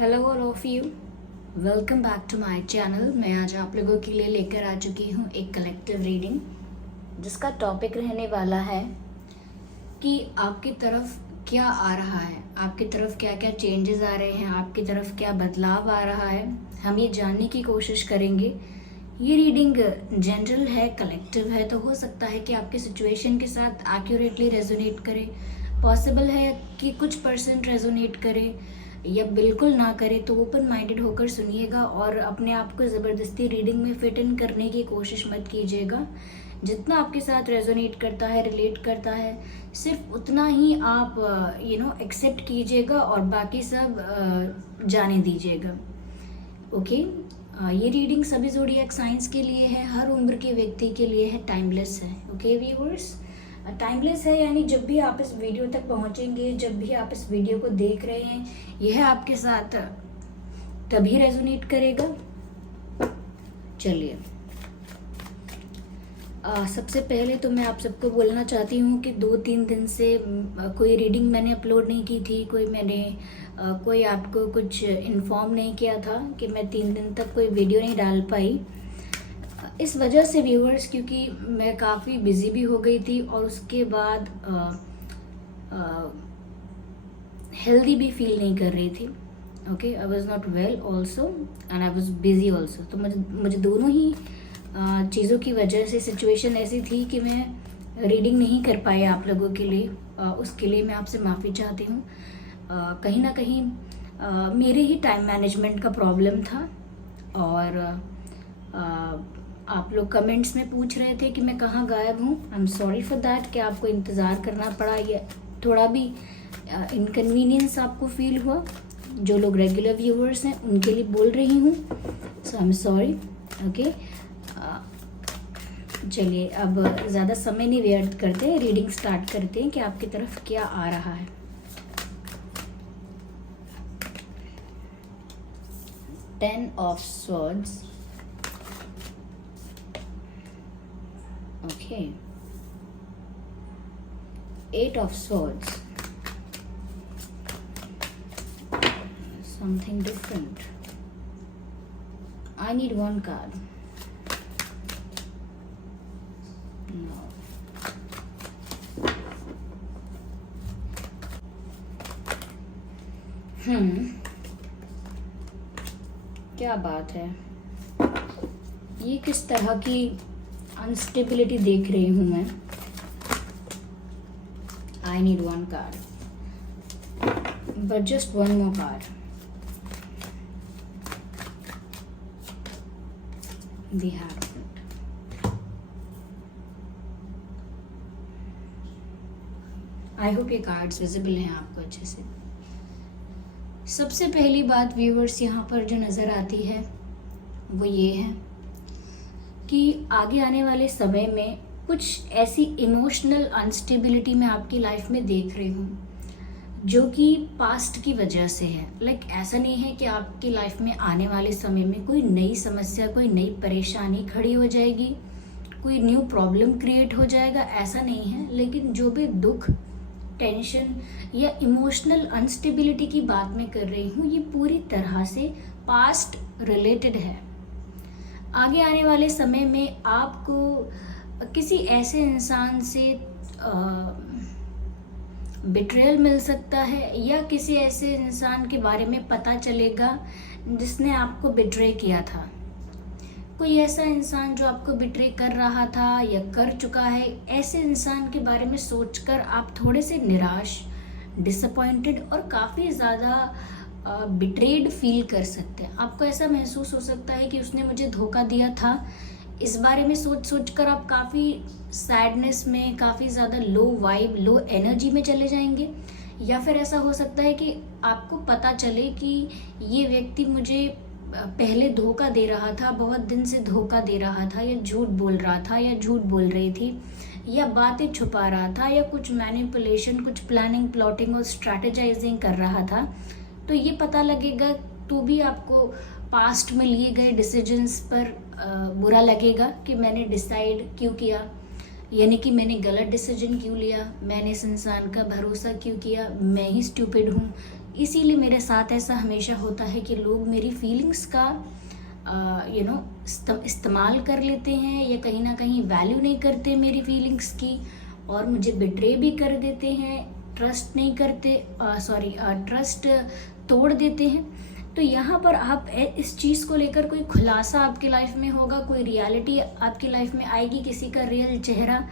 Hello all of you, welcome back to my channel. मैं आज आप लोगों के लिए लेकर आ चुकी हूँ एक कलेक्टिव रीडिंग जिसका टॉपिक रहने वाला है कि आपकी तरफ क्या आ रहा है, आपकी तरफ क्या क्या चेंजेस आ रहे हैं, आपकी तरफ क्या बदलाव आ रहा है। हम ये जानने की कोशिश करेंगे। ये रीडिंग जनरल है, कलेक्टिव है, तो हो सकता है कि आपके सिचुएशन के साथ एक्यूरेटली रेजोनेट करे। पॉसिबल है कि कुछ परसेंट रेजोनेट करे या बिल्कुल ना करे। तो ओपन माइंडेड होकर सुनिएगा और अपने आप को ज़बरदस्ती रीडिंग में फिट इन करने की कोशिश मत कीजिएगा। जितना आपके साथ रेजोनेट करता है, रिलेट करता है, सिर्फ उतना ही आप एक्सेप्ट कीजिएगा और बाकी सब जाने दीजिएगा। ओके। ये रीडिंग सभी ज़ोडिएक साइंस के लिए है, हर उम्र के व्यक्ति के लिए है, टाइमलेस है। ओके व्यूअर्स, टाइमलेस है यानी जब भी आप इस वीडियो तक पहुंचेंगे, जब भी आप इस वीडियो को देख रहे हैं, यह आपके साथ तभी रेजोनेट करेगा। चलिए, सबसे पहले तो मैं आप सबको बोलना चाहती हूँ कि 2-3 दिन से कोई रीडिंग मैंने अपलोड नहीं की थी। कोई आपको कुछ इन्फॉर्म नहीं किया था कि मैं 3 दिन तक कोई वीडियो नहीं डाल पाई। इस वजह से व्यूअर्स, क्योंकि मैं काफ़ी बिज़ी भी हो गई थी और उसके बाद हेल्दी भी फील नहीं कर रही थी। Okay, I was not well also and I was busy also. तो मुझे दोनों ही चीज़ों की वजह से सिचुएशन ऐसी थी कि मैं रीडिंग नहीं कर पाई आप लोगों के लिए। उसके लिए मैं आपसे माफ़ी चाहती हूँ। कहीं ना कहीं मेरे ही टाइम मैनेजमेंट का प्रॉब्लम था और आप लोग कमेंट्स में पूछ रहे थे कि मैं कहाँ गायब हूँ। I am sorry for that कि आपको इंतज़ार करना पड़ा या थोड़ा भी इनकन्वीनियंस आपको फील हुआ। जो लोग रेगुलर व्यूअर्स हैं उनके लिए बोल रही हूँ, सो आई एम सॉरी। ओके, चलिए अब ज़्यादा समय नहीं व्यर्थ करते, रीडिंग स्टार्ट करते हैं कि आपकी तरफ क्या आ रहा है। Ten of swords, okay, 8 of swords, something different. I need one card. No. क्या बात है, ये किस तरह की अनस्टेबिलिटी देख रही हूँ मैं। I need one card, but just one more card. The Harold. I hope ये कार्ड्स विजिबल हैं आपको अच्छे से। सबसे पहली बात व्यूअर्स यहाँ पर जो नज़र आती है वो ये है कि आगे आने वाले समय में कुछ ऐसी इमोशनल अनस्टेबिलिटी मैं आपकी लाइफ में देख रही हूँ जो कि पास्ट की वजह से है। ऐसा नहीं है कि आपकी लाइफ में आने वाले समय में कोई नई समस्या, कोई नई परेशानी खड़ी हो जाएगी, कोई न्यू प्रॉब्लम क्रिएट हो जाएगा, ऐसा नहीं है। लेकिन जो भी दुख, टेंशन या इमोशनल अनस्टेबिलिटी की बात मैं कर रही हूँ, ये पूरी तरह से पास्ट रिलेटेड है। आगे आने वाले समय में आपको किसी ऐसे इंसान से बिट्रेयल मिल सकता है या किसी ऐसे इंसान के बारे में पता चलेगा जिसने आपको बिट्रे किया था। कोई ऐसा इंसान जो आपको बिट्रे कर रहा था या कर चुका है, ऐसे इंसान के बारे में सोचकर आप थोड़े से निराश, डिसअपॉइंटेड और काफ़ी ज़्यादा बिट्रेड फील कर सकते हैं। आपको ऐसा महसूस हो सकता है कि उसने मुझे धोखा दिया था। इस बारे में सोच कर आप काफ़ी सैडनेस में, काफ़ी ज़्यादा लो वाइब, लो एनर्जी में चले जाएंगे। या फिर ऐसा हो सकता है कि आपको पता चले कि ये व्यक्ति मुझे पहले धोखा दे रहा था, बहुत दिन से धोखा दे रहा था, या झूठ बोल रहा था या झूठ बोल रही थी, या बातें छुपा रहा था, या कुछ मैनिपुलेशन, कुछ प्लानिंग, प्लॉटिंग और स्ट्रैटेजाइजिंग कर रहा था। तो ये पता लगेगा तो भी आपको पास्ट में लिए गए डिसीजंस पर बुरा लगेगा कि मैंने डिसाइड क्यों किया, यानी कि मैंने गलत डिसीजन क्यों लिया, मैंने इस इंसान का भरोसा क्यों किया, मैं ही स्टूपिड हूँ। इसीलिए मेरे साथ ऐसा हमेशा होता है कि लोग मेरी फीलिंग्स का इस्तेमाल कर लेते हैं, या कहीं ना कहीं वैल्यू नहीं करते मेरी फीलिंग्स की, और मुझे बिट्रे भी कर देते हैं, ट्रस्ट नहीं करते, ट्रस्ट तोड़ देते हैं। तो यहाँ पर आप इस चीज़ को लेकर कोई खुलासा आपकी लाइफ में होगा, कोई रियलिटी आपकी लाइफ में आएगी, किसी का रियल चेहरा,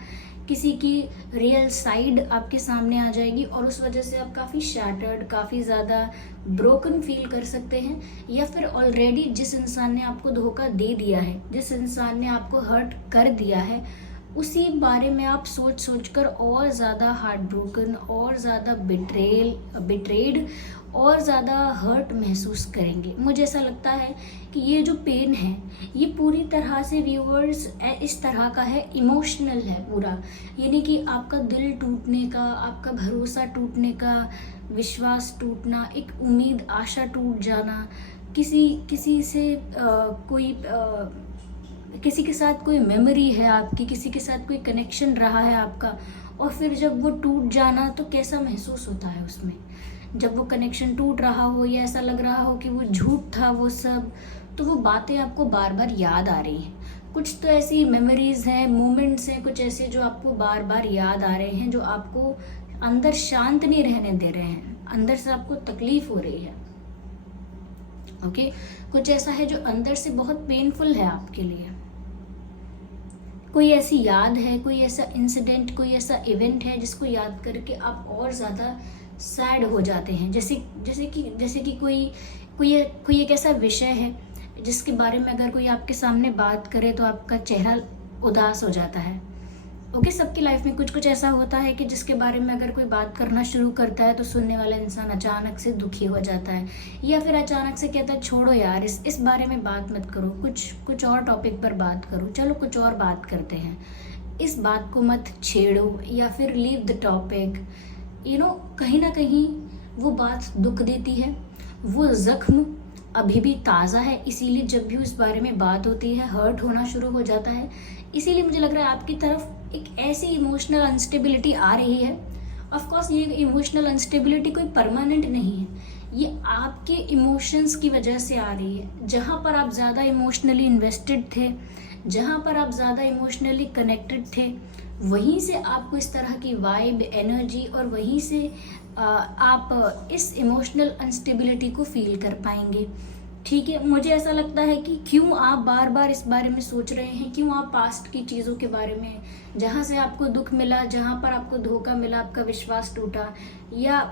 किसी की रियल साइड आपके सामने आ जाएगी, और उस वजह से आप काफ़ी शैटर्ड, काफ़ी ज़्यादा ब्रोकन फील कर सकते हैं। या फिर ऑलरेडी जिस इंसान ने आपको धोखा दे दिया है, जिस इंसान ने आपको हर्ट कर दिया है, उसी बारे में आप सोच सोच कर और ज़्यादा हार्ट ब्रोकन, और ज़्यादा बिट्रेड, और ज़्यादा हर्ट महसूस करेंगे। मुझे ऐसा लगता है कि ये जो पेन है ये पूरी तरह से व्यूअर्स इस तरह का है, इमोशनल है पूरा, यानी कि आपका दिल टूटने का, आपका भरोसा टूटने का, विश्वास टूटना, एक उम्मीद, आशा टूट जाना, किसी से किसी के साथ कोई मेमोरी है आपकी, किसी के साथ कोई कनेक्शन रहा है आपका, और फिर जब वो टूट जाना तो कैसा महसूस होता है उसमें, जब वो कनेक्शन टूट रहा हो या ऐसा लग रहा हो कि वो झूठ था वो सब, तो वो बातें आपको बार बार याद आ रही हैं। कुछ तो ऐसी मेमोरीज हैं, मोमेंट्स हैं, कुछ ऐसे जो आपको बार बार याद आ रहे हैं, जो आपको अंदर शांत नहीं रहने दे रहे हैं, अंदर से आपको तकलीफ हो रही है। ओके, कुछ ऐसा है जो अंदर से बहुत पेनफुल है आपके लिए। कोई ऐसी याद है, कोई ऐसा इंसिडेंट, कोई ऐसा इवेंट है जिसको याद करके आप और ज़्यादा सैड हो जाते हैं। जैसे कि कोई एक ऐसा विषय है जिसके बारे में अगर कोई आपके सामने बात करे तो आपका चेहरा उदास हो जाता है। ओके, सबकी लाइफ में कुछ ऐसा होता है कि जिसके बारे में अगर कोई बात करना शुरू करता है तो सुनने वाला इंसान अचानक से दुखी हो जाता है, या फिर अचानक से कहता है छोड़ो यार, इस बारे में बात मत करो, कुछ और टॉपिक पर बात करो, चलो कुछ और बात करते हैं, इस बात को मत छेड़ो, या फिर लीव द टॉपिक। कहीं ना कहीं वो बात दुख देती है, वो जख्म अभी भी ताज़ा है, इसीलिए जब भी उस बारे में बात होती है हर्ट होना शुरू हो जाता है। इसीलिए मुझे लग रहा है आपकी तरफ एक ऐसी इमोशनल अनस्टेबिलिटी आ रही है। ऑफ कोर्स ये इमोशनल अनस्टेबिलिटी कोई परमानेंट नहीं है, ये आपके इमोशंस की वजह से आ रही है। जहाँ पर आप ज़्यादा इमोशनली इन्वेस्टेड थे, जहाँ पर आप ज़्यादा इमोशनली कनेक्टेड थे, वहीं से आपको इस तरह की वाइब, एनर्जी, और वहीं से आप इस इमोशनल अनस्टेबिलिटी को फील कर पाएंगे। ठीक है, मुझे ऐसा लगता है कि क्यों आप बार बार इस बारे में सोच रहे हैं, क्यों आप पास्ट की चीज़ों के बारे में, जहाँ से आपको दुख मिला, जहाँ पर आपको धोखा मिला, आपका विश्वास टूटा, या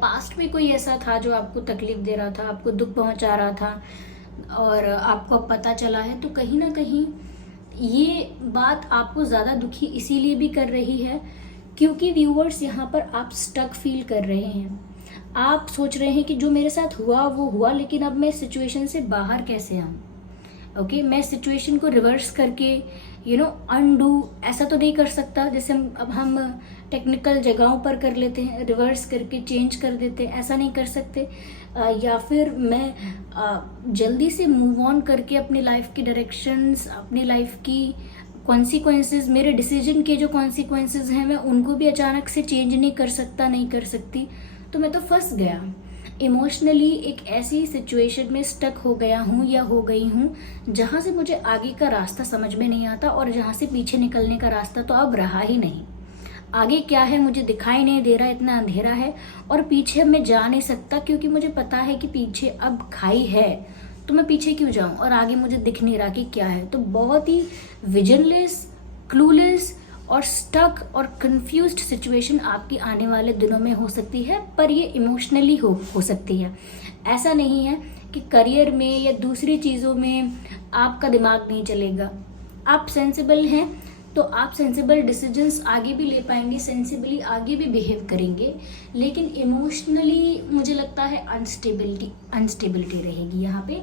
पास्ट में कोई ऐसा था जो आपको तकलीफ दे रहा था, आपको दुख पहुँचा रहा था, और आपको पता चला है, तो कहीं ना कहीं ये बात आपको ज़्यादा दुखी इसीलिए भी कर रही है क्योंकि व्यूअर्स यहाँ पर आप स्टक फील कर रहे हैं। आप सोच रहे हैं कि जो मेरे साथ हुआ वो हुआ, लेकिन अब मैं सिचुएशन से बाहर कैसे आऊँ। ओके, मैं सिचुएशन को रिवर्स करके अनडू ऐसा तो नहीं कर सकता, जैसे हम टेक्निकल जगहों पर कर लेते हैं, रिवर्स करके चेंज कर देते हैं, ऐसा नहीं कर सकते। या फिर मैं जल्दी से मूव ऑन करके अपनी लाइफ की डायरेक्शंस, अपनी लाइफ की कॉन्सिक्वेंसेस, मेरे डिसीजन के जो कॉन्सिक्वेंसेस हैं, मैं उनको भी अचानक से चेंज नहीं कर सकती, तो मैं तो फंस गया इमोशनली, एक ऐसी सिचुएशन में स्टक हो गया हूँ या हो गई हूँ जहाँ से मुझे आगे का रास्ता समझ में नहीं आता, और जहाँ से पीछे निकलने का रास्ता तो अब रहा ही नहीं। आगे क्या है मुझे दिखाई नहीं दे रहा, इतना अंधेरा है, और पीछे मैं जा नहीं सकता क्योंकि मुझे पता है कि पीछे अब खाई है, तो मैं पीछे क्यों जाऊं, और आगे मुझे दिख नहीं रहा कि क्या है। तो बहुत ही विजनलेस, क्लूलेस और स्टक और कंफ्यूज्ड सिचुएशन आपकी आने वाले दिनों में हो सकती है, पर ये इमोशनली हो सकती है। ऐसा नहीं है कि करियर में या दूसरी चीज़ों में आपका दिमाग नहीं चलेगा। आप सेंसिबल हैं तो आप सेंसिबल डिसीजंस आगे भी ले पाएंगे, सेंसिबली आगे भी बिहेव करेंगे, लेकिन इमोशनली मुझे लगता है अनस्टेबिलिटी रहेगी यहाँ पे,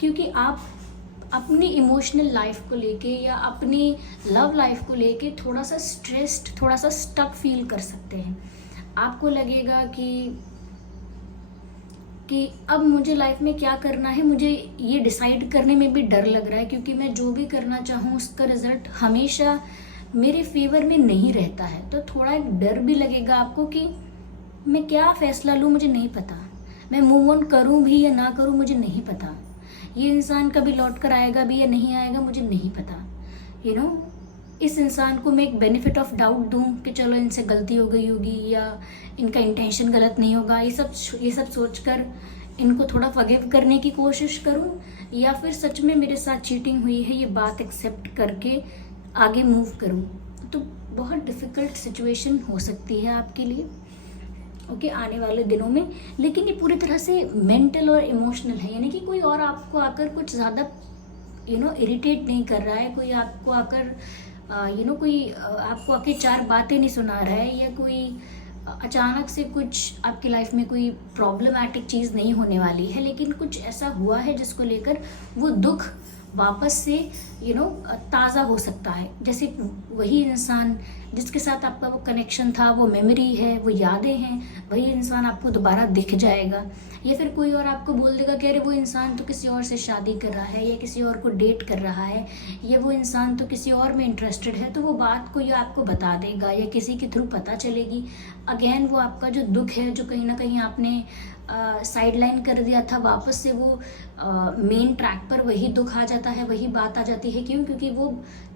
क्योंकि आप अपनी इमोशनल लाइफ को लेके या अपनी लव लाइफ को लेके थोड़ा सा स्ट्रेस्ड, थोड़ा सा स्टक फील कर सकते हैं। आपको लगेगा कि कि अब मुझे लाइफ में क्या करना है, मुझे ये डिसाइड करने में भी डर लग रहा है, क्योंकि मैं जो भी करना चाहूँ उसका रिजल्ट हमेशा मेरे फेवर में नहीं रहता है। तो थोड़ा एक डर भी लगेगा आपको कि मैं क्या फैसला लूँ, मुझे नहीं पता, मैं मूव ऑन करूँ भी या ना करूँ मुझे नहीं पता, ये इंसान कभी लौट कर आएगा भी या नहीं आएगा मुझे नहीं पता। इस इंसान को मैं एक बेनिफिट ऑफ डाउट दूं कि चलो इनसे गलती हो गई होगी या इनका इंटेंशन गलत नहीं होगा, ये सब सोचकर इनको थोड़ा फॉरगिव करने की कोशिश करूं, या फिर सच में मेरे साथ चीटिंग हुई है ये बात एक्सेप्ट करके आगे मूव करूं। तो बहुत डिफ़िकल्ट सिचुएशन हो सकती है आपके लिए ओके आने वाले दिनों में, लेकिन ये पूरी तरह से मेंटल और इमोशनल है, यानी कि कोई और आपको आकर कुछ ज़्यादा इरिटेट नहीं कर रहा है, कोई आपको आकर कोई आपको आके चार बातें नहीं सुना रहा है, या कोई अचानक से कुछ आपकी लाइफ में कोई प्रॉब्लमैटिक चीज़ नहीं होने वाली है, लेकिन कुछ ऐसा हुआ है जिसको लेकर वो दुख वापस से ताज़ा हो सकता है। जैसे वही इंसान जिसके साथ आपका वो कनेक्शन था, वो मेमोरी है, वो यादें हैं, वही इंसान आपको दोबारा दिख जाएगा, या फिर कोई और आपको बोल देगा कि अरे वो इंसान तो किसी और से शादी कर रहा है या किसी और को डेट कर रहा है, या वो इंसान तो किसी और में इंटरेस्टेड है। तो वो बात कोई आपको बता देगा या किसी के थ्रू पता चलेगी। अगेन वो आपका जो दुख है, जो कहीं ना कहीं आपने साइडलाइन कर दिया था, वापस से वो मेन ट्रैक पर वही दुख आ जाता है, वही बात आ जाती है। क्यों? क्योंकि वो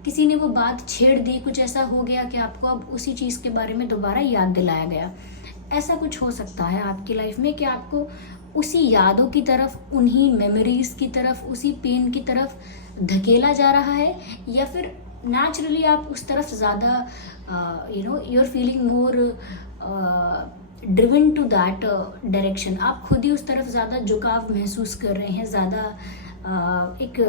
किसी ने वो बात छेड़ दी, कुछ ऐसा हो गया कि आपको अब उसी चीज़ के बारे में दोबारा याद दिलाया गया। ऐसा कुछ हो सकता है आपकी लाइफ में कि आपको उसी यादों की तरफ, उन्हीं मेमोरीज की तरफ, उसी पेन की तरफ धकेला जा रहा है, या फिर नेचुरली आप उस तरफ ज़्यादा you are feeling more driven to that direction. आप खुद ही उस तरफ ज़्यादा झुकाव महसूस कर रहे हैं, ज़्यादा एक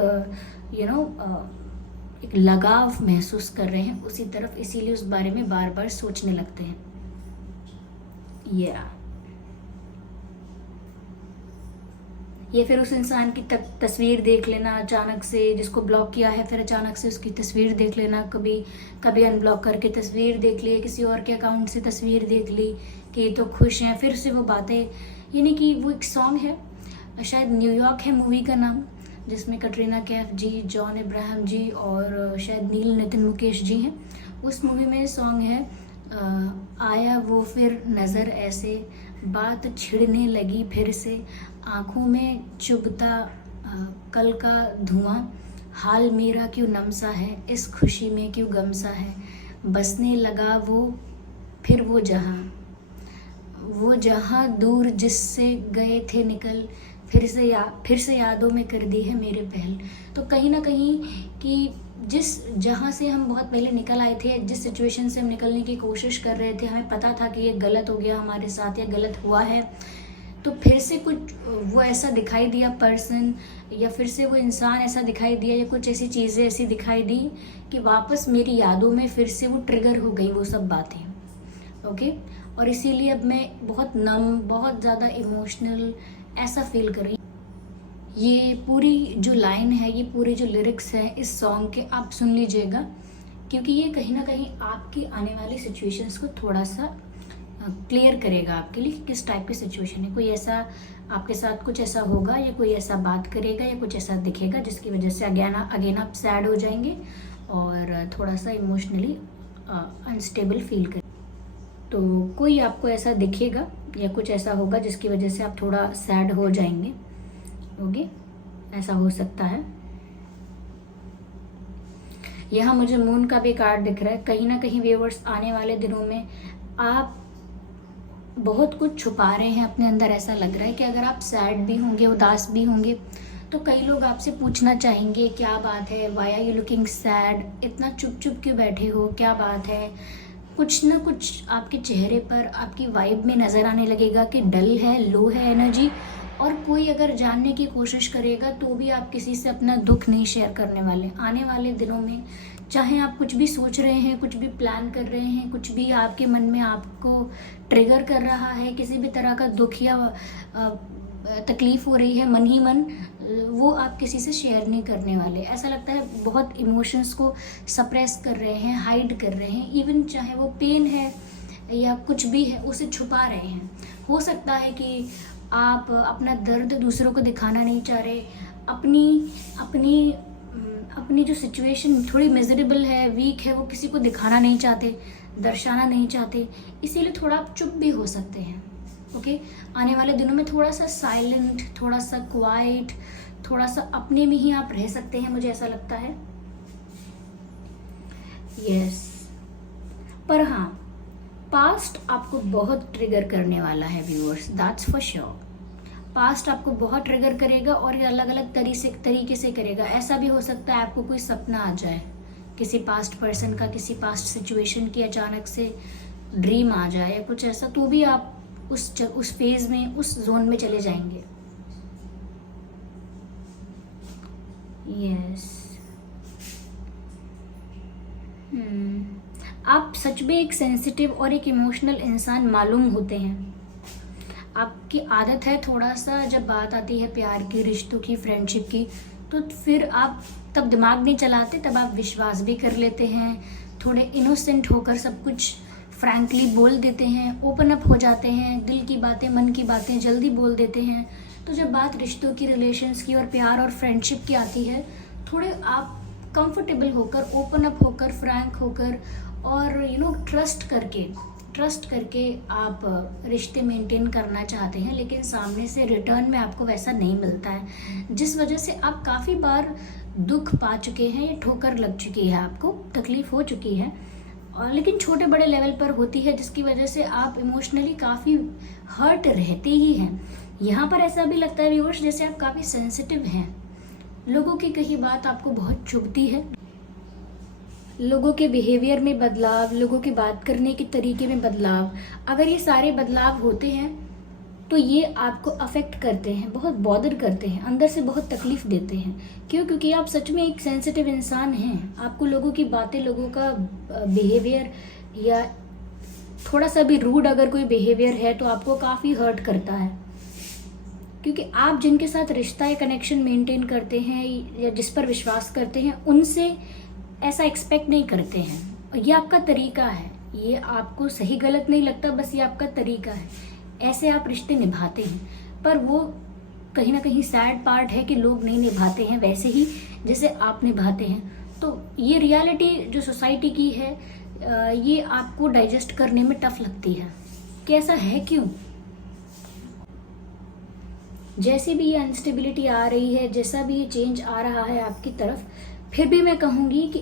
लगाव महसूस कर रहे हैं उसी तरफ, इसीलिए उस बारे में बार बार सोचने लगते हैं। ये फिर उस इंसान की तस्वीर देख लेना अचानक से, जिसको ब्लॉक किया है, फिर अचानक से उसकी तस्वीर देख लेना, कभी अनब्लॉक करके तस्वीर देख ली, किसी और के अकाउंट से तस्वीर देख ली कि तो खुश हैं, फिर से वो बातें। यानी कि वो एक सॉन्ग है, शायद न्यूयॉर्क है मूवी का नाम, जिसमें कटरीना कैफ जी, जॉन इब्राहिम जी और शायद नील नितिन मुकेश जी हैं। उस मूवी में सॉन्ग है आया वो फिर नज़र ऐसे, बात छिड़ने लगी फिर से, आँखों में चुभता कल का धुआं, हाल मेरा क्यों नमसा है, इस खुशी में क्यों गमसा है, बसने लगा वो फिर वो जहाँ दूर जिससे गए थे निकल, फिर से यादों में कर दी है मेरे पहल। तो कहीं ना कहीं कि जहाँ से हम बहुत पहले निकल आए थे, जिस सिचुएशन से हम निकलने की कोशिश कर रहे थे, हमें पता था कि ये गलत हो गया हमारे साथ या गलत हुआ है, तो फिर से कुछ वो ऐसा दिखाई दिया पर्सन, या फिर से वो इंसान ऐसा दिखाई दिया, या कुछ ऐसी चीज़ें ऐसी दिखाई दी कि वापस मेरी यादों में फिर से वो ट्रिगर हो गई वो सब बातें। ओके, और इसीलिए अब मैं बहुत नम, बहुत ज़्यादा इमोशनल ऐसा फील कर रही। ये पूरी जो लाइन है, ये पूरे जो लिरिक्स हैं इस सॉन्ग के, आप सुन लीजिएगा, क्योंकि ये कहीं ना कहीं आपकी आने वाली सिचुएशंस को थोड़ा सा क्लियर करेगा आपके लिए, किस टाइप की सिचुएशन है। कोई ऐसा आपके साथ कुछ ऐसा होगा, या कोई ऐसा बात करेगा, या कुछ ऐसा दिखेगा जिसकी वजह से अगेन आप सैड हो जाएंगे और थोड़ा सा इमोशनली अनस्टेबल फील करें। तो कोई आपको ऐसा दिखेगा या कुछ ऐसा होगा जिसकी वजह से आप थोड़ा सैड हो जाएंगे। ओके, ऐसा हो सकता है। यहाँ मुझे मून का भी कार्ड दिख रहा है। कहीं ना कहीं व्यूअर्स आने वाले दिनों में आप बहुत कुछ छुपा रहे हैं अपने अंदर। ऐसा लग रहा है कि अगर आप सैड भी होंगे, उदास भी होंगे, तो कई लोग आपसे पूछना चाहेंगे क्या बात है, why are you looking sad, इतना चुप चुप क्यों बैठे हो, क्या बात है। कुछ ना कुछ आपके चेहरे पर, आपकी वाइब में नज़र आने लगेगा कि डल है, लो है एनर्जी। और कोई अगर जानने की कोशिश करेगा तो भी आप किसी से अपना दुख नहीं शेयर करने वाले आने वाले दिनों में। चाहे आप कुछ भी सोच रहे हैं, कुछ भी प्लान कर रहे हैं, कुछ भी आपके मन में आपको ट्रिगर कर रहा है, किसी भी तरह का दुख या तकलीफ़ हो रही है मन ही मन, वो आप किसी से शेयर नहीं करने वाले। ऐसा लगता है बहुत इमोशंस को सप्रेस कर रहे हैं, हाइड कर रहे हैं। इवन चाहे वो पेन है या कुछ भी है, उसे छुपा रहे हैं। हो सकता है कि आप अपना दर्द दूसरों को दिखाना नहीं चाह रहे, अपनी अपनी अपनी जो सिचुएशन थोड़ी मिजरेबल है, वीक है, वो किसी को दिखाना नहीं चाहते, दर्शाना नहीं चाहते, इसीलिए थोड़ा आप चुप भी हो सकते हैं। ओके, आने वाले दिनों में थोड़ा सा साइलेंट, थोड़ा सा क्वाइट, थोड़ा सा अपने में ही आप रह सकते हैं, मुझे ऐसा लगता है। यस, पर हाँ, पास्ट आपको बहुत ट्रिगर करने वाला है viewers, that's for sure. Past आपको बहुत ट्रिगर करेगा और ये अलग अलग तरीके से करेगा। ऐसा भी हो सकता है आपको कोई सपना आ जाए किसी पास्ट पर्सन का, किसी पास्ट सिचुएशन की अचानक से ड्रीम आ जाए या कुछ ऐसा, तो भी आप उस फेज में, उस जोन में चले जाएंगे। यस, आप सच में एक सेंसिटिव और एक इमोशनल इंसान मालूम होते हैं। आपकी आदत है थोड़ा सा, जब बात आती है प्यार की, रिश्तों की, फ्रेंडशिप की, तो फिर आप तब दिमाग नहीं चलाते, तब आप विश्वास भी कर लेते हैं, थोड़े इनोसेंट होकर सब कुछ फ्रैंकली बोल देते हैं, ओपन अप हो जाते हैं, दिल की बातें, मन की बातें जल्दी बोल देते हैं। तो जब बात रिश्तों की, रिलेशंस की और प्यार और फ्रेंडशिप की आती है, थोड़े आप कंफर्टेबल होकर, ओपन अप होकर, फ्रैंक होकर और ट्रस्ट करके आप रिश्ते मेंटेन करना चाहते हैं, लेकिन सामने से रिटर्न में आपको वैसा नहीं मिलता है, जिस वजह से आप काफ़ी बार दुख पा चुके हैं, ठोकर लग चुकी है, आपको तकलीफ हो चुकी है, और लेकिन छोटे बड़े लेवल पर होती है, जिसकी वजह से आप इमोशनली काफ़ी हर्ट रहते ही हैं। यहाँ पर ऐसा भी लगता है व्यूअर्स जैसे आप काफ़ी सेंसिटिव हैं, लोगों की कही बात आपको बहुत चुभती है, लोगों के बिहेवियर में बदलाव, लोगों के बात करने के तरीके में बदलाव, अगर ये सारे बदलाव होते हैं तो ये आपको अफेक्ट करते हैं, बहुत बॉदर करते हैं, अंदर से बहुत तकलीफ देते हैं। क्यों? क्योंकि आप सच में एक सेंसिटिव इंसान हैं। आपको लोगों की बातें, लोगों का बिहेवियर या थोड़ा सा भी रूड अगर कोई बिहेवियर है तो आपको काफ़ी हर्ट करता है, क्योंकि आप जिनके साथ रिश्ता या कनेक्शन मेंटेन करते हैं या जिस पर विश्वास करते हैं, उनसे ऐसा एक्सपेक्ट नहीं करते हैं। ये आपका तरीका है, ये आपको सही गलत नहीं लगता, बस ये आपका तरीका है, ऐसे आप रिश्ते निभाते हैं। पर वो कहीं ना कहीं सैड पार्ट है कि लोग नहीं निभाते हैं वैसे ही जैसे आप निभाते हैं। तो ये रियलिटी जो सोसाइटी की है, ये आपको डाइजेस्ट करने में टफ लगती है कि ऐसा है क्यों। जैसी भी ये अनस्टेबिलिटी आ रही है, जैसा भी ये चेंज आ रहा है आपकी तरफ, फिर भी मैं कहूँगी कि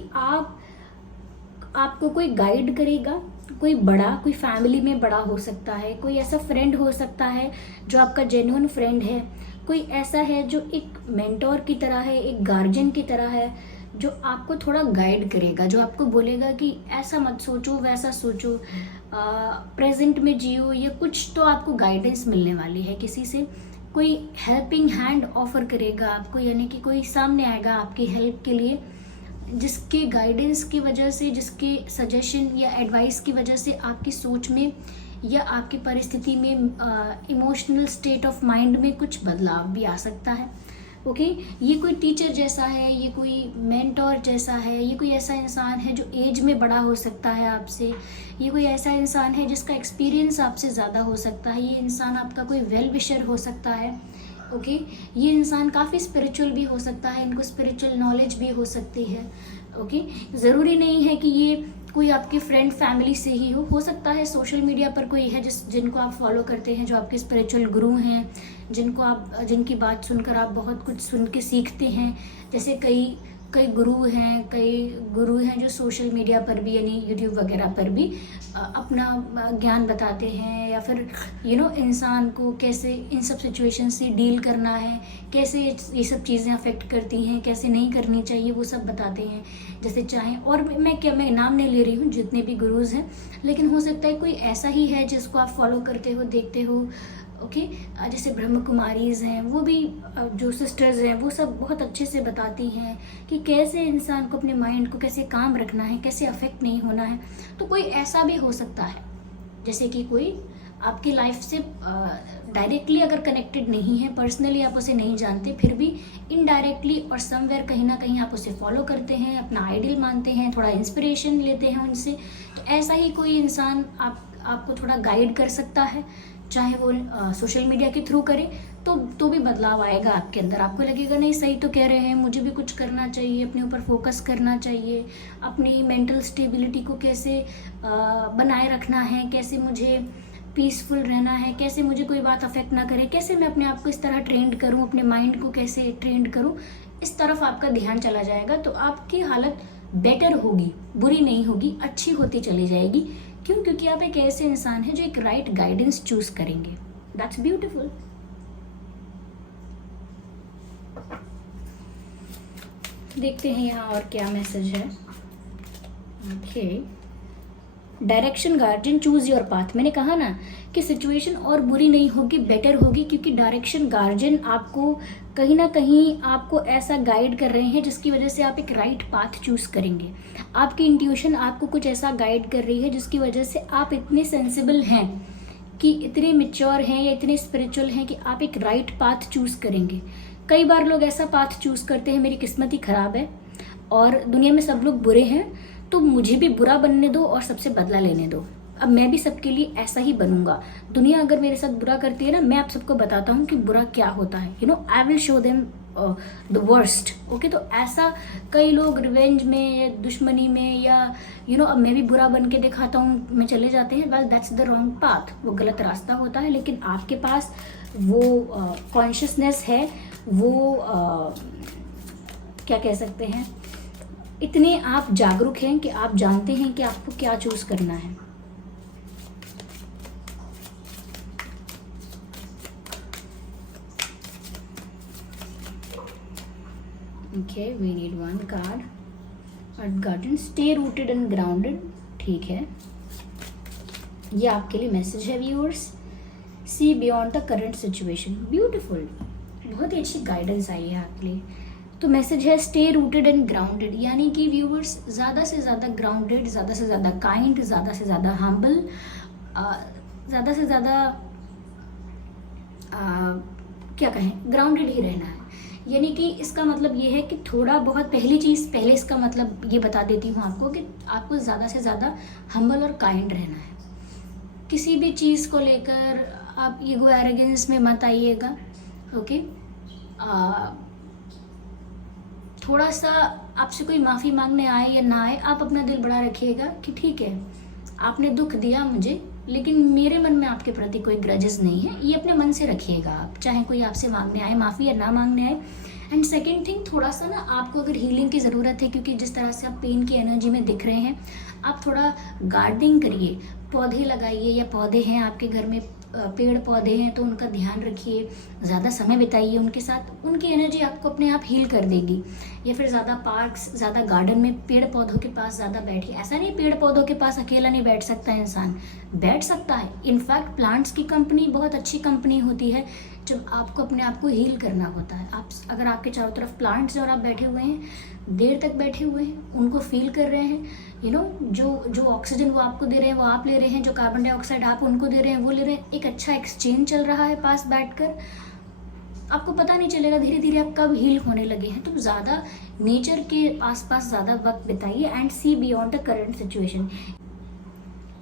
आपको कोई गाइड करेगा, कोई बड़ा, कोई फैमिली में बड़ा हो सकता है, कोई ऐसा फ्रेंड हो सकता है जो आपका जेन्युइन फ्रेंड है, कोई ऐसा है जो एक मेंटोर की तरह है, एक गार्जियन की तरह है, जो आपको थोड़ा गाइड करेगा, जो आपको बोलेगा कि ऐसा मत सोचो, वैसा सोचो, प्रेजेंट में जियो, या कुछ तो आपको गाइडेंस मिलने वाली है किसी से। कोई हेल्पिंग हैंड ऑफर करेगा आपको, यानी कि कोई सामने आएगा आपकी हेल्प के लिए, जिसके गाइडेंस की वजह से, जिसके सजेशन या एडवाइस की वजह से आपकी सोच में या आपकी परिस्थिति में, इमोशनल स्टेट ऑफ माइंड में कुछ बदलाव भी आ सकता है। ओके, ये कोई टीचर जैसा है, ये कोई मेंटोर जैसा है, ये कोई ऐसा इंसान है जो एज में बड़ा हो सकता है आपसे, ये कोई ऐसा इंसान है जिसका एक्सपीरियंस आपसे ज़्यादा हो सकता है, ये इंसान आपका कोई वेल विशर हो सकता है। ओके, ये इंसान काफ़ी स्पिरिचुअल भी हो सकता है, इनको स्पिरिचुअल नॉलेज भी हो सकती है। ओके, ज़रूरी नहीं है कि ये कोई आपके फ्रेंड फैमिली से ही हो सकता है सोशल मीडिया पर कोई है जिनको आप फॉलो करते हैं, जो आपके स्पिरिचुअल गुरु हैं, जिनकी बात सुनकर आप बहुत कुछ सुन के सीखते हैं। जैसे कई गुरु हैं जो सोशल मीडिया पर भी, यानी यूट्यूब वगैरह पर भी अपना ज्ञान बताते हैं, या फिर इंसान को कैसे इन सब सिचुएशन से डील करना है, कैसे ये सब चीज़ें अफेक्ट करती हैं, कैसे नहीं करनी चाहिए, वो सब बताते हैं जैसे चाहें। और मैं नाम नहीं ले रही हूँ, जितने भी गुरुज हैं, लेकिन हो सकता है कोई ऐसा ही है जिसको आप फॉलो करते हो, देखते हो। ओके, जैसे ब्रह्म कुमारीज हैं, वो भी जो सिस्टर्स हैं, वो सब बहुत अच्छे से बताती हैं कि कैसे इंसान को अपने माइंड को कैसे काम रखना है, कैसे अफेक्ट नहीं होना है। तो कोई ऐसा भी हो सकता है जैसे कि कोई आपकी लाइफ से डायरेक्टली अगर कनेक्टेड नहीं है, पर्सनली आप उसे नहीं जानते, फिर भी इनडायरेक्टली और समवेयर कहीं ना कहीं आप उसे फॉलो करते हैं, अपना आइडियल मानते हैं, थोड़ा इंस्पिरेशन लेते हैं उनसे। तो ऐसा ही कोई इंसान आपको थोड़ा गाइड कर सकता है चाहे वो सोशल मीडिया के थ्रू करें तो भी बदलाव आएगा आपके अंदर। आपको लगेगा नहीं सही तो कह रहे हैं, मुझे भी कुछ करना चाहिए, अपने ऊपर फोकस करना चाहिए, अपनी मेंटल स्टेबिलिटी को कैसे बनाए रखना है, कैसे मुझे पीसफुल रहना है, कैसे मुझे कोई बात अफेक्ट ना करे, कैसे मैं अपने आप को इस तरह ट्रेंड करूं, अपने माइंड को कैसे ट्रेंड करूं, इस तरफ आपका ध्यान चला जाएगा। तो आपकी हालत बेटर होगी, बुरी नहीं होगी, अच्छी होती चली जाएगी। क्यों? क्योंकि आप एक ऐसे इंसान हैं जो एक राइट गाइडेंस चूज करेंगे। That's beautiful. देखते हैं यहाँ और क्या मैसेज है। Okay, direction guardian, choose your path. मैंने कहा ना कि सिचुएशन और बुरी नहीं होगी, बेटर होगी, क्योंकि डायरेक्शन गार्जियन आपको कहीं ना कहीं आपको ऐसा गाइड कर रहे हैं जिसकी वजह से आप एक राइट पाथ चूज करेंगे। आपकी इंट्यूशन आपको कुछ ऐसा गाइड कर रही है जिसकी वजह से आप इतने सेंसिबल हैं, कि इतने मैच्योर हैं या इतने स्पिरिचुअल हैं कि आप एक राइट पाथ चूज करेंगे। कई बार लोग ऐसा पाथ चूज करते हैं, मेरी किस्मत ही खराब है और दुनिया में सब लोग बुरे हैं, तो मुझे भी बुरा बनने दो और सबसे बदला लेने दो। अब मैं भी सबके लिए ऐसा ही बनूंगा। दुनिया अगर मेरे साथ बुरा करती है ना, मैं आप सबको बताता हूँ कि बुरा क्या होता है। I will show them the worst. Okay, तो ऐसा कई लोग रिवेंज में या दुश्मनी में या अब मैं भी बुरा बन के दिखाता हूँ मैं चले जाते हैं। Well, that's the wrong path, वो गलत रास्ता होता है। लेकिन आपके पास वो कॉन्शियसनेस है, वो क्या कह सकते हैं, इतने आप जागरूक हैं कि आप जानते हैं कि आपको क्या चूज करना है। Okay, we need one card. Earth garden, stay rooted and grounded. ठीक है, ये आपके लिए मैसेज है viewers. See beyond the current situation. Beautiful, बहुत ही अच्छी गाइडेंस आई है आपके लिए। तो मैसेज है स्टे रूटेड एंड ग्राउंडेड, यानी कि व्यूअर्स ज़्यादा से ज़्यादा ग्राउंडेड, ज़्यादा से ज़्यादा काइंड, ज़्यादा से ज़्यादा हम्बल, ज़्यादा से ज़्यादा क्या कहें, ग्राउंडेड ही रहना है। यानी कि इसका मतलब ये है कि थोड़ा बहुत, पहली चीज़ पहले इसका मतलब ये बता देती हूँ आपको कि आपको ज़्यादा से ज़्यादा हम्बल और काइंड रहना है। किसी भी चीज़ को लेकर आप ईगो एरोगेंस में मत आइएगा। ओके, थोड़ा सा आपसे कोई माफ़ी मांगने आए या ना आए, आप अपना दिल बड़ा रखिएगा कि ठीक है, आपने दुख दिया मुझे, लेकिन मेरे मन में आपके प्रति कोई ग्रजेस नहीं है। ये अपने मन से रखिएगा आप, चाहे कोई आपसे मांगने आए माफ़ी या ना मांगने आए। एंड सेकेंड थिंग, थोड़ा सा ना आपको अगर हीलिंग की ज़रूरत है, क्योंकि जिस तरह से आप पेन की एनर्जी में दिख रहे हैं, आप थोड़ा गार्डनिंग करिए, पौधे लगाइए, या पौधे हैं आपके घर में, पेड़ पौधे हैं तो उनका ध्यान रखिए, ज़्यादा समय बिताइए उनके साथ, उनकी एनर्जी आपको अपने आप हील कर देगी। या फिर ज़्यादा पार्क्स, ज़्यादा गार्डन में पेड़ पौधों के पास ज़्यादा बैठिए। ऐसा नहीं पेड़ पौधों के पास अकेला नहीं बैठ सकता इंसान, बैठ सकता है। इनफैक्ट प्लांट्स की कंपनी बहुत अच्छी कंपनी होती है जब आपको अपने आप को हील करना होता है। आप अगर आपके चारों तरफ प्लांट्स हैं और आप बैठे हुए हैं, देर तक बैठे हुए हैं, उनको फील कर रहे हैं, जो ऑक्सीजन वो आपको दे रहे हैं वो आप ले रहे हैं, जो कार्बन डाइऑक्साइड आप उनको दे रहे हैं वो ले रहे हैं, एक अच्छा एक्सचेंज चल रहा है पास बैठकर, आपको पता नहीं चलेगा धीरे धीरे आप कब हील होने लगे हैं। तो ज़्यादा नेचर के आसपास ज़्यादा वक्त बिताइए and see beyond the current situation.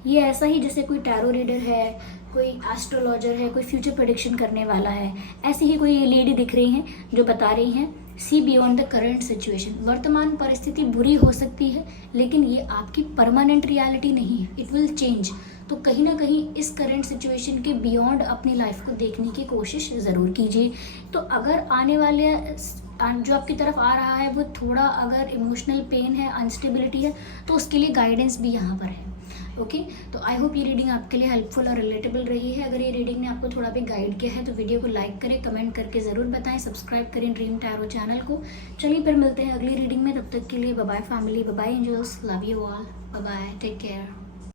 ये ऐसा ही जैसे कोई टैरो रीडर है, कोई एस्ट्रोलॉजर है, कोई फ्यूचर प्रेडिक्शन करने वाला है, ऐसी ही कोई लेडी दिख रही हैं जो बता रही हैं सी बियॉन्ड द करंट सिचुएशन। वर्तमान परिस्थिति बुरी हो सकती है, लेकिन ये आपकी परमानेंट रियलिटी नहीं है, इट विल चेंज। तो कहीं ना कहीं इस करंट सिचुएशन के बियॉन्ड अपनी लाइफ को देखने की कोशिश ज़रूर कीजिए। तो अगर आने वाले जो आपकी तरफ आ रहा है वो थोड़ा अगर इमोशनल पेन है, अनस्टेबिलिटी है, तो उसके लिए गाइडेंस भी यहाँ पर है। ओके, तो आई होप ये रीडिंग आपके लिए हेल्पफुल और रिलेटेबल रही है। अगर ये रीडिंग ने आपको थोड़ा भी गाइड किया है तो वीडियो को लाइक करें, कमेंट करके ज़रूर बताएं, सब्सक्राइब करें ड्रीम टैरो चैनल को। चलिए फिर मिलते हैं अगली रीडिंग में, तब तक के लिए bye bye family, bye bye angels, love you all, bye bye, take care.